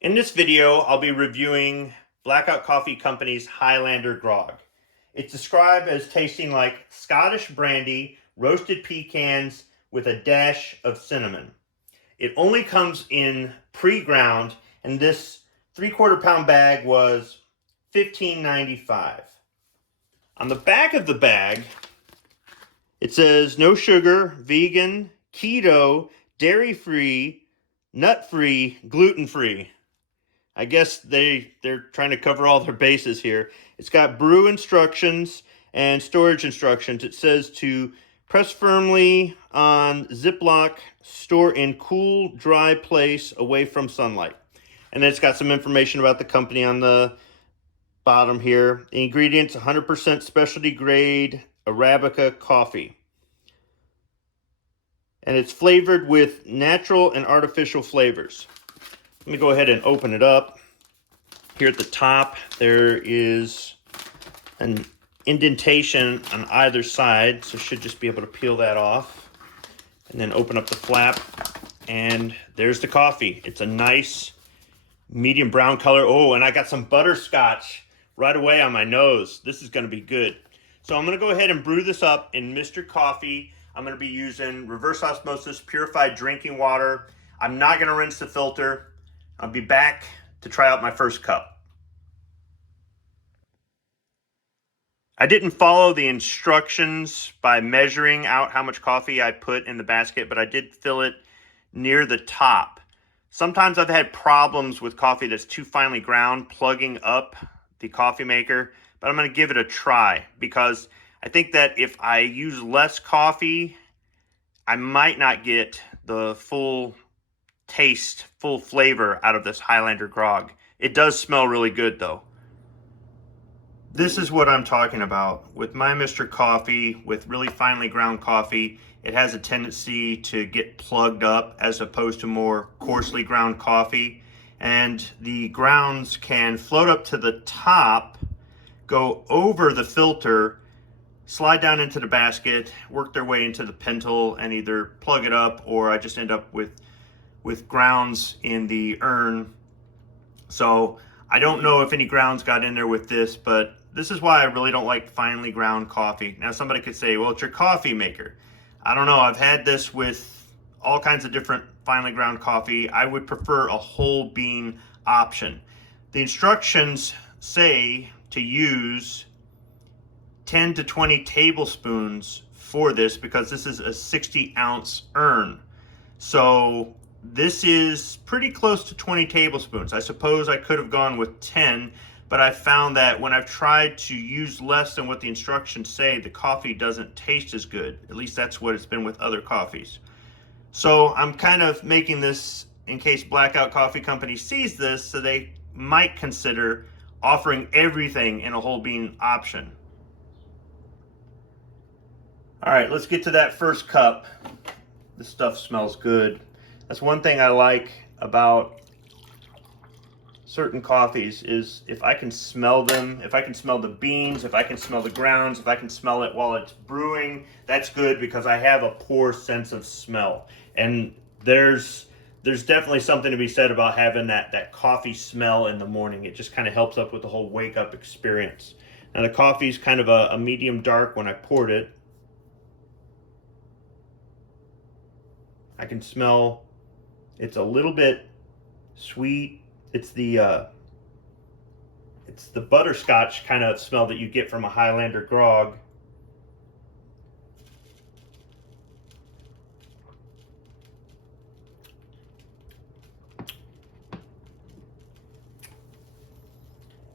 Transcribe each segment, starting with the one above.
In this video, I'll be reviewing Blackout Coffee Company's Highlander Grogg. It's described as tasting like Scottish brandy, roasted pecans with a dash of cinnamon. It only comes in pre-ground, and this 3/4 pound bag was $15.95. On the back of the bag, it says no sugar, vegan, keto, dairy-free, nut-free, gluten-free. I guess they're trying to cover all their bases here. It's got brew instructions and storage instructions. It says to press firmly on Ziploc, store in cool, dry place away from sunlight. And then it's got some information about the company on the bottom here. The ingredients: 100% specialty grade Arabica coffee. And it's flavored with natural and artificial flavors. Let me go ahead and open it up. Here at the top, there is an indentation on either side, so should just be able to peel that off. And then open up the flap, and there's the coffee. It's a nice medium brown color. Oh, and I got some butterscotch right away on my nose. This is going to be good. So I'm going to go ahead and brew this up in Mr. Coffee. I'm going to be using reverse osmosis purified drinking water. I'm not going to rinse the filter. I'll be back to try out my first cup. I didn't follow the instructions by measuring out how much coffee I put in the basket, but I did fill it near the top. Sometimes I've had problems with coffee that's too finely ground plugging up the coffee maker, but I'm going to give it a try because I think that if I use less coffee, I might not get the full taste, full flavor out of this Highlander Grogg. It does smell really good though. This is what I'm talking about. With my Mr. Coffee, with really finely ground coffee, it has a tendency to get plugged up as opposed to more coarsely ground coffee. And the grounds can float up to the top, go over the filter, slide down into the basket, work their way into the pintle, and either plug it up or I just end up with grounds in the urn. So I don't know if any grounds got in there with this, but this is why I really don't like finely ground coffee. Now somebody could say, well, it's your coffee maker. I don't know. I've had this with all kinds of different finely ground coffee. I would prefer a whole bean option. The instructions say to use 10 to 20 tablespoons for this because this is a 60-ounce urn. So this is pretty close to 20 tablespoons. I suppose I could have gone with 10, but I found that when I've tried to use less than what the instructions say, the coffee doesn't taste as good. At least that's what it's been with other coffees. So I'm kind of making this in case Blackout Coffee Company sees this, so they might consider offering everything in a whole bean option. All right, let's get to that first cup. This stuff smells good. That's one thing I like about certain coffees is if I can smell them, if I can smell the beans, if I can smell the grounds, if I can smell it while it's brewing, that's good because I have a poor sense of smell. And there's definitely something to be said about having that coffee smell in the morning. It just kind of helps up with the whole wake up experience. Now the coffee's kind of a medium dark when I poured it. I can smell it's a little bit sweet. It's the butterscotch kind of smell that you get from a Highlander Grogg.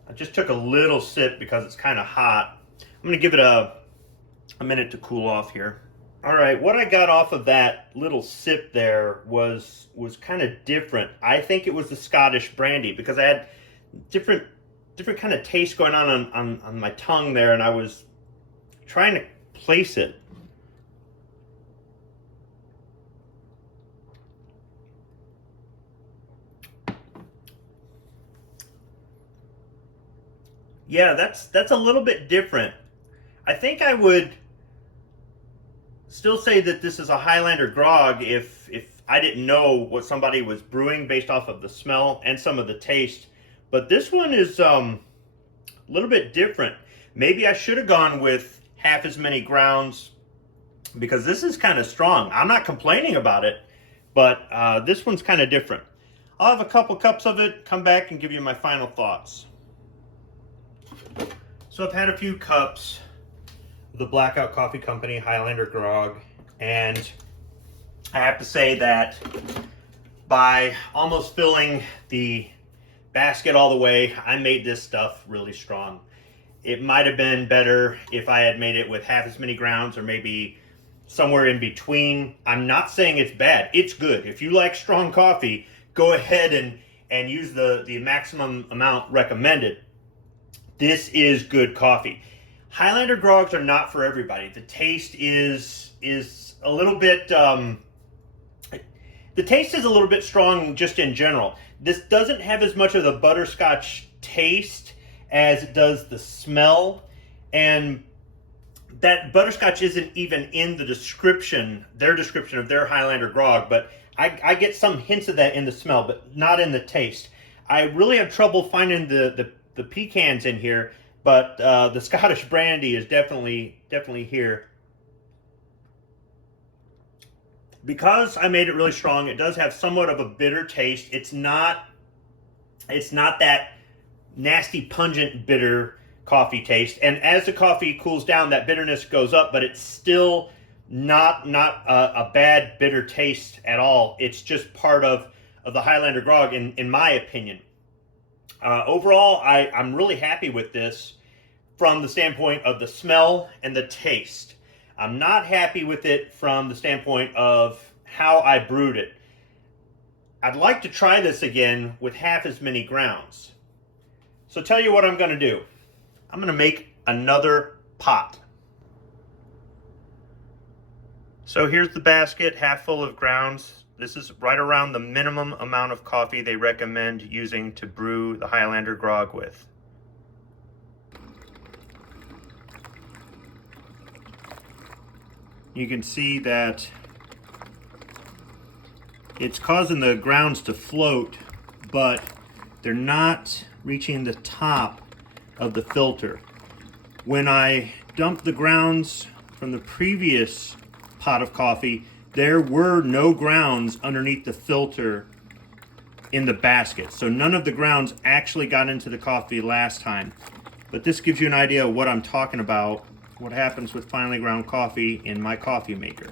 I just took a little sip because it's kind of hot. I'm going to give it a minute to cool off here. All right, what I got off of that little sip there was kind of different. I think it was the Scottish brandy because I had different kind of taste going on my tongue there, and I was trying to place it. Yeah, that's a little bit different. I think I would still say that this is a Highlander Grogg if I didn't know what somebody was brewing based off of the smell and some of the taste. But this one is a little bit different. Maybe I should have gone with half as many grounds because this is kind of strong. I'm not complaining about it, but this one's kind of different. I'll have a couple cups of it, come back and give you my final thoughts. So I've had a few cups of the Blackout Coffee Company Highlander Grogg, and I have to say that by almost filling the basket all the way, I made this stuff really strong. It might have been better if I had made it with half as many grounds or maybe somewhere in between. I'm not saying it's bad. It's good. If you like strong coffee, go ahead and use the maximum amount recommended. This is good coffee. Highlander Groggs are not for everybody. The taste is a little bit the taste is a little bit strong just in general. This doesn't have as much of the butterscotch taste as it does the smell, and that butterscotch isn't even in the description, their description of their Highlander Grogg, but I get some hints of that in the smell, but not in the taste. I really have trouble finding the pecans in here, but the Scottish brandy is definitely here. Because I made it really strong, it does have somewhat of a bitter taste. It's not that nasty, pungent, bitter coffee taste. And as the coffee cools down, that bitterness goes up, but it's still not a bad bitter taste at all. It's just part of the Highlander Grogg, in my opinion. Overall, I'm really happy with this from the standpoint of the smell and the taste. I'm not happy with it from the standpoint of how I brewed it. I'd like to try this again with half as many grounds. So tell you what I'm going to do. I'm going to make another pot. So here's the basket, half full of grounds. This is right around the minimum amount of coffee they recommend using to brew the Highlander Grogg with. You can see that it's causing the grounds to float, but they're not reaching the top of the filter. When I dumped the grounds from the previous pot of coffee, there were no grounds underneath the filter in the basket. So none of the grounds actually got into the coffee last time. But this gives you an idea of what I'm talking about, what happens with finely ground coffee in my coffee maker.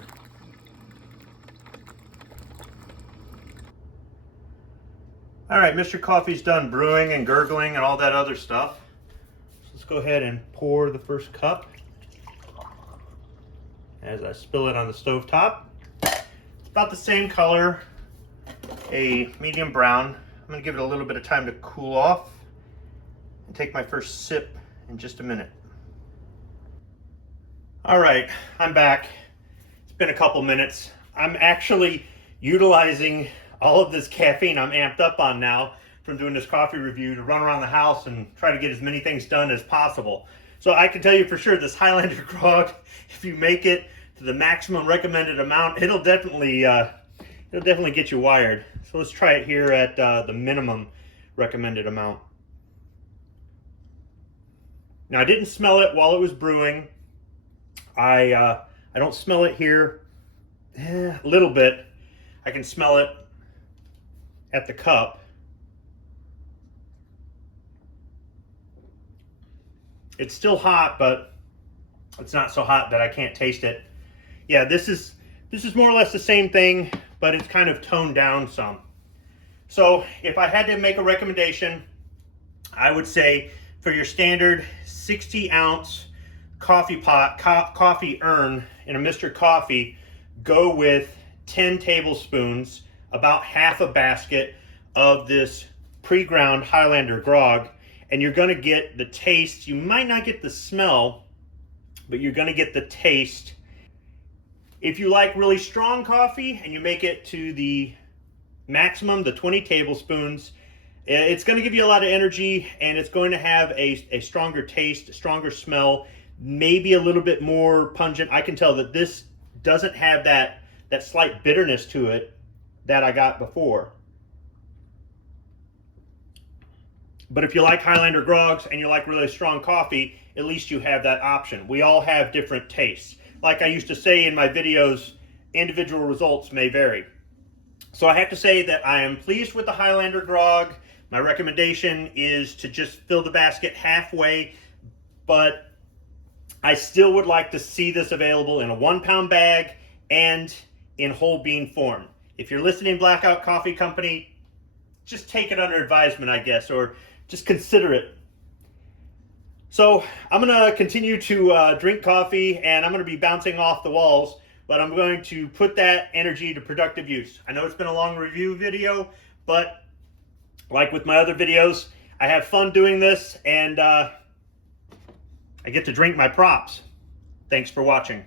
All right, Mr. Coffee's done brewing and gurgling and all that other stuff. So let's go ahead and pour the first cup as I spill it on the stove top. It's about the same color, a medium brown. I'm going to give it a little bit of time to cool off and take my first sip in just a minute. All right, I'm back. It's been a couple minutes. I'm actually utilizing all of this caffeine I'm amped up on now from doing this coffee review to run around the house and try to get as many things done as possible. So I can tell you for sure this Highlander Grogg, if you make it to the maximum recommended amount, it'll definitely get you wired. So let's try it here at the minimum recommended amount. Now I didn't smell it while it was brewing. I don't smell it here. A little bit. I can smell it at the cup. It's still hot, but it's not so hot that I can't taste it. Yeah, this is more or less the same thing, but it's kind of toned down some. So if I had to make a recommendation, I would say for your standard 60-ounce coffee pot, coffee urn in a Mr. Coffee, go with 10 tablespoons, about half a basket of this pre-ground Highlander Grogg, and you're going to get the taste. You might not get the smell, but you're going to get the taste. If you like really strong coffee and you make it to the maximum, the 20 tablespoons, it's going to give you a lot of energy, and it's going to have a stronger taste, a stronger smell, maybe a little bit more pungent. I can tell that this doesn't have that slight bitterness to it. that I got before. But if you like Highlander Grogs and you like really strong coffee, at least you have that option. We all have different tastes. Like I used to say in my videos, individual results may vary. So I have to say that I am pleased with the Highlander Grog. My recommendation is to just fill the basket halfway, but I still would like to see this available in a 1-pound bag and in whole bean form. If you're listening, Blackout Coffee Company, just take it under advisement, I guess, or just consider it. So I'm going to continue to drink coffee, and I'm going to be bouncing off the walls, but I'm going to put that energy to productive use. I know it's been a long review video, but like with my other videos, I have fun doing this, and I get to drink my props. Thanks for watching.